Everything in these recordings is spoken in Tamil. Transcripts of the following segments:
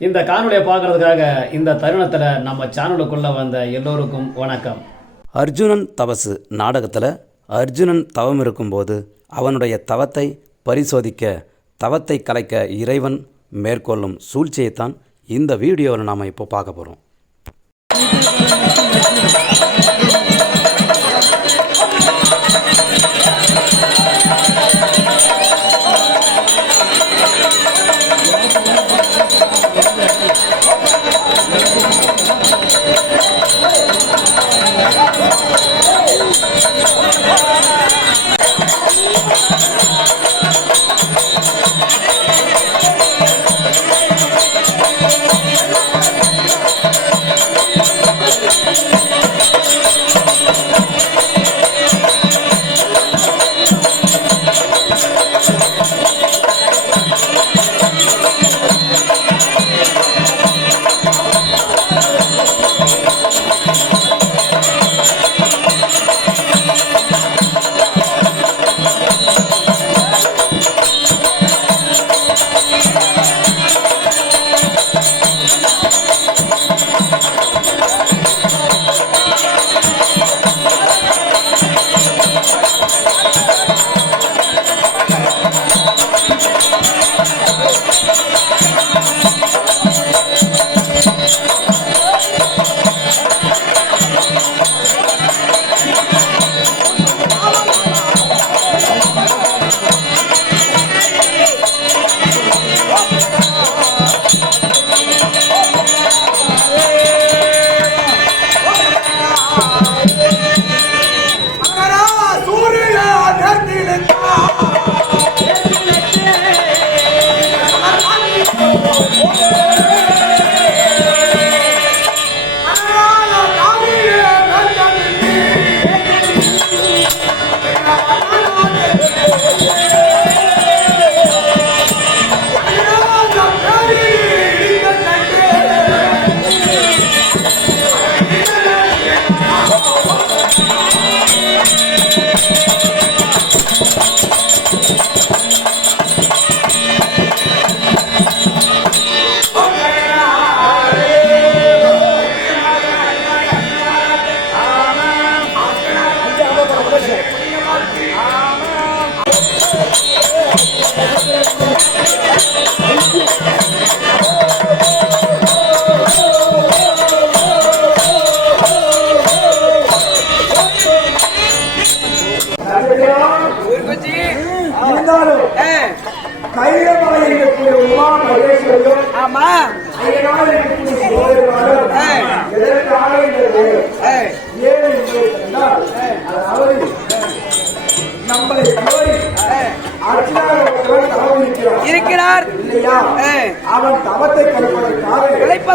இந்த காணொலியை பார்க்கறதுக்காக இந்த தருணத்தில் நம்ம சேனலுக்குள்ளே வந்த எல்லோருக்கும் வணக்கம். அர்ஜுனன் தவசு நாடகத்தில் அர்ஜுனன் தவம் இருக்கும்போது அவனுடைய தவத்தை பரிசோதிக்க தவத்தை கலைக்க இறைவன் மேற்கொள்ளும் சூழ்ச்சியைத்தான் இந்த வீடியோவில் நாம் இப்போ பார்க்க போகிறோம்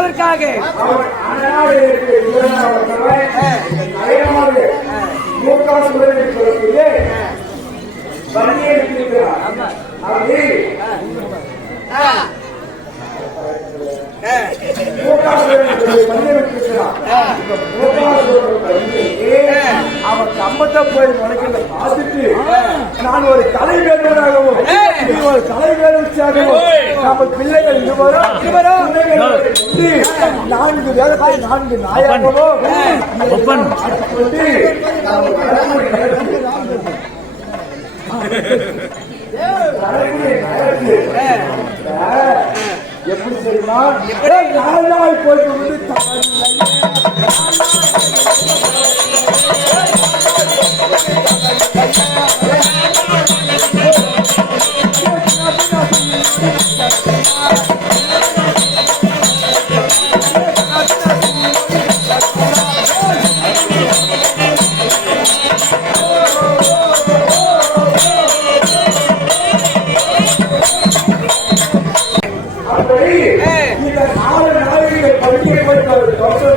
கழிப்பதற்காக உழைப்பதற்காக அவன் கம்பத்தை போய் முளைக்கிறத பார்த்துட்டு நான் ஒரு கலை வேண்டுவதாகவும் நீ ஒரு கலை வேண்டுச்சாகவும் நம்ம பிள்ளைகள் இருவரும் நான்கு வேலை நான்கு நாயாகவும் கொண்டு எப்படி தெரியுமா? நாலு நாள் போயிட்டு வந்து পরিবর্তন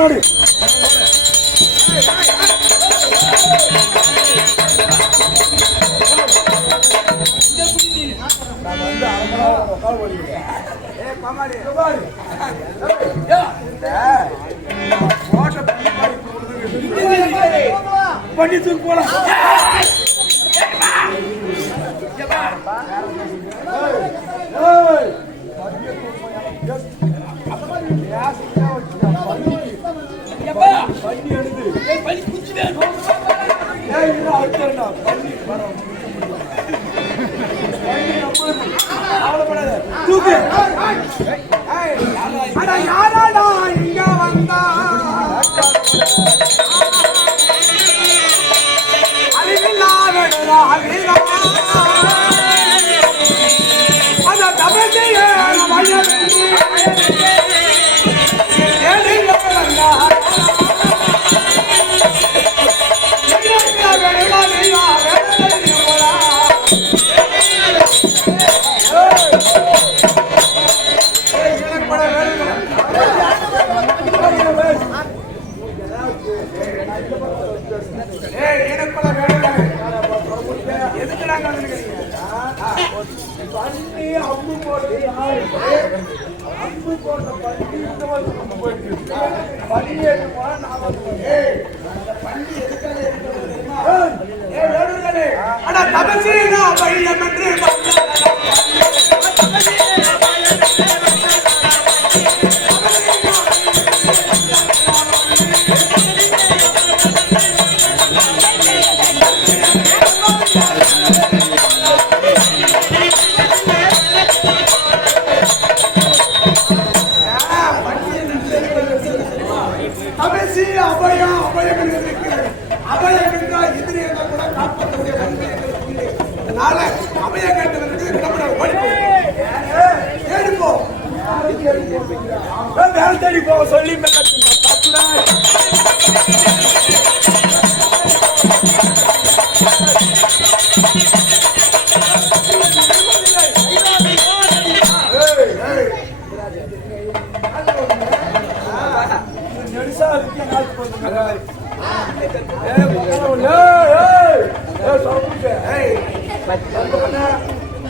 மாடு பண்ணி தூக்கு போலாம் தூக்கு வேலை தேடி போக சொல்லி Hey!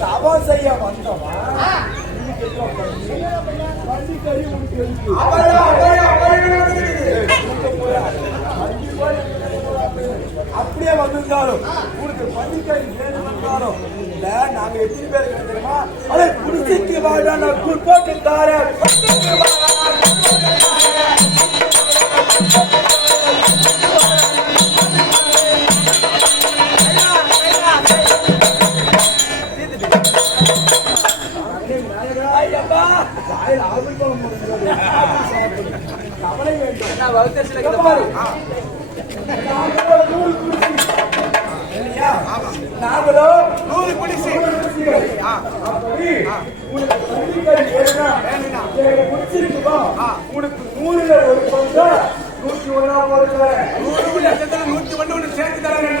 தவா செய்ய வந்தவன் கறி உனக்கு அப்படியே வந்திருந்தாலும் உனக்கு பள்ளிக்கறி வேணும்னாலும் இல்ல நாங்க எத்தனை பேர் தெரியுமா அதை குடிச்சிட்டு வாழ்ந்த குறிப்போட்டு தாரேன் கவலை வேண்டும். நான் வகுத்த சில நாங்களோ நூறு குடிசை. உனக்கு நூறுல ஒரு பங்கா நூற்றி ஒன்னாம் வருஷத்துல. நூறு லட்சத்துல நூற்றி ஒண்ணு சேர்த்து தரேன்.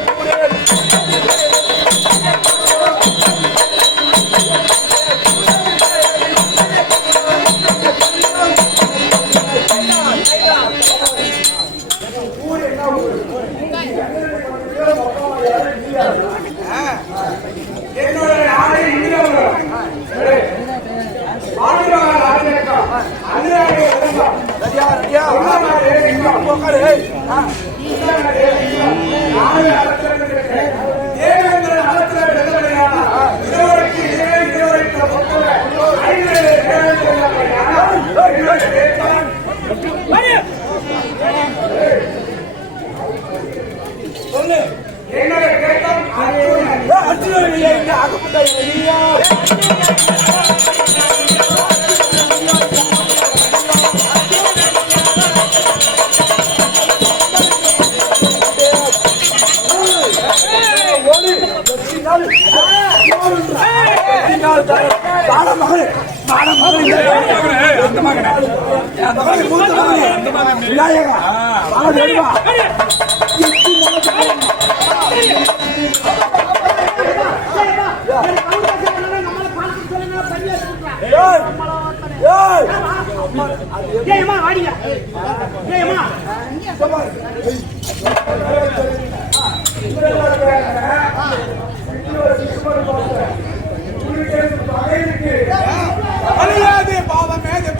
ஏமா வாடிங்க ஏமா பாவமே அது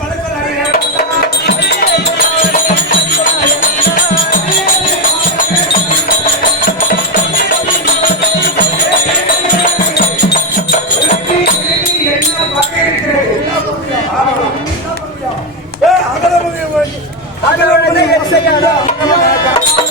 அதனுடைய அறியாது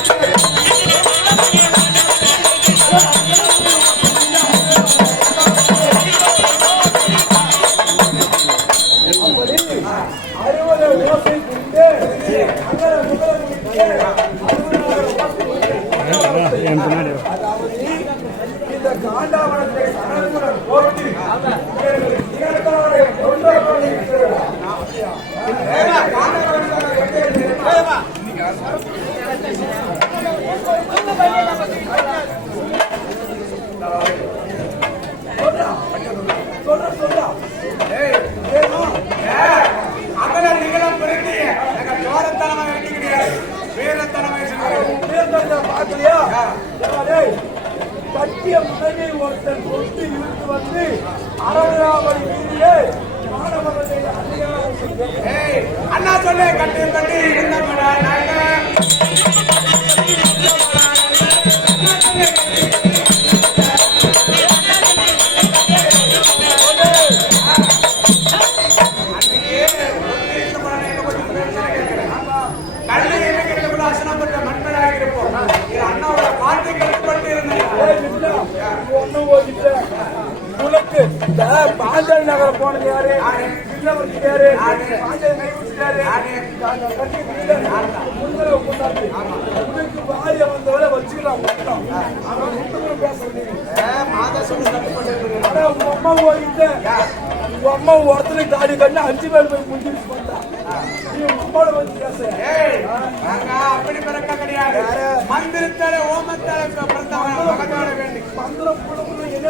அண்ணா சொல்லு கட்டி கட்டி பாஞ்சாலி நகரம் போனது யாரு? வில்லவருக்கு யாரு? பாஞ்சாலி கை வச்சுட்டாரு முன்னிலை உட்காந்து உனக்கு வாரிய வந்தவரை வச்சுக்கலாம் அவன் முட்டுக்குள்ள பேச ஆனா உங்க அம்மா போயிட்டு உங்க அம்மா ஒருத்தனை தாடி கண்ணு அஞ்சு பேர் போய் முடிஞ்சு உங்க அம்மாவோட வந்து பேச. அப்படி பிறக்க கிடையாது. மந்திரத்தால ஓமத்தால பிறந்தவங்க வேண்டி. மந்திரம் என்ன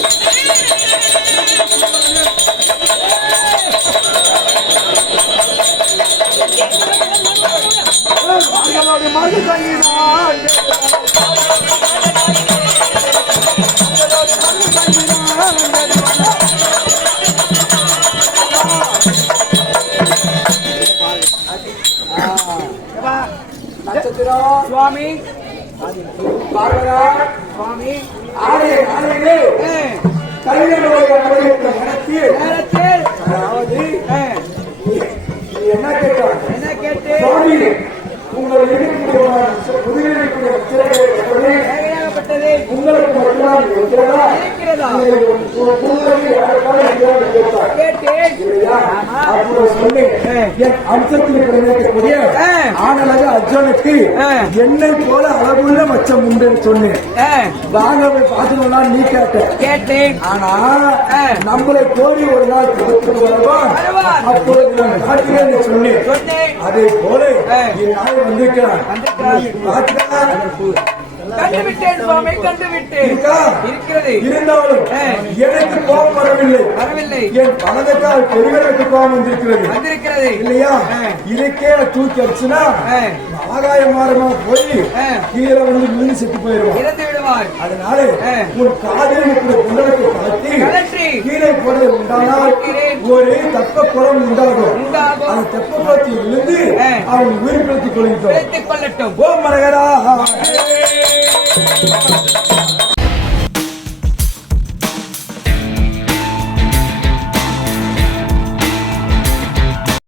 நட்சத்திரம் சுவாமி. பார்வதா சுவாமி. என்ன கேட்டான் என்ன கேட்டு? உங்கள் இருக்கக்கூடிய உங்களுக்கு மட்டும்தான் இருக்கிறதா? இருக்கிறதா ஒரு புதுவை அர்ஜுனுக்கு என்னை போல அளவுள்ள மச்சம் உண்டுன்னு சொன்னேன் வாங்க போய் பார்த்துக்கலாம் நீ கேட்ட கேட்டேன். ஆனா நம்மளை கோரி ஒரு நாள் கொடுத்து வருவான் அப்பொழுது நான் காட்டுகிறேன் சொன்னேன் அதே போல என் நாய் வந்திருக்கிறான் பார்க்கிறான் கண்டு விட்டேன் சுவாமி கண்டு விட்டேன் இருக்கா? இருக்கிறது இருந்தாலும். எனக்கு கோபம் வரவில்லை வரவில்லை என் பணத்தால் பெரியவனுக்கு கோபம் வந்திருக்கிறது வந்திருக்கிறது இல்லையா. இதுக்கே தூக்கி அடிச்சுனா ஆ. ஆகாய மாறமா போய். கீழே வந்து செத்து போயிடுவான் இறந்து விடுவார் அதனால. உன் காதில் இருக்கிற குண்டலத்தை கலத்தி கீழே உண்டானால் இருக்கிறேன். ஒரு தப்ப குளம் உண்டாகும். அந்த தெப்ப குளத்தில் ஆ. அவன் உயிர் பிழைத்துக் கொள்கின்றோம் கொள்ளட்டும் மரகரா Vamos.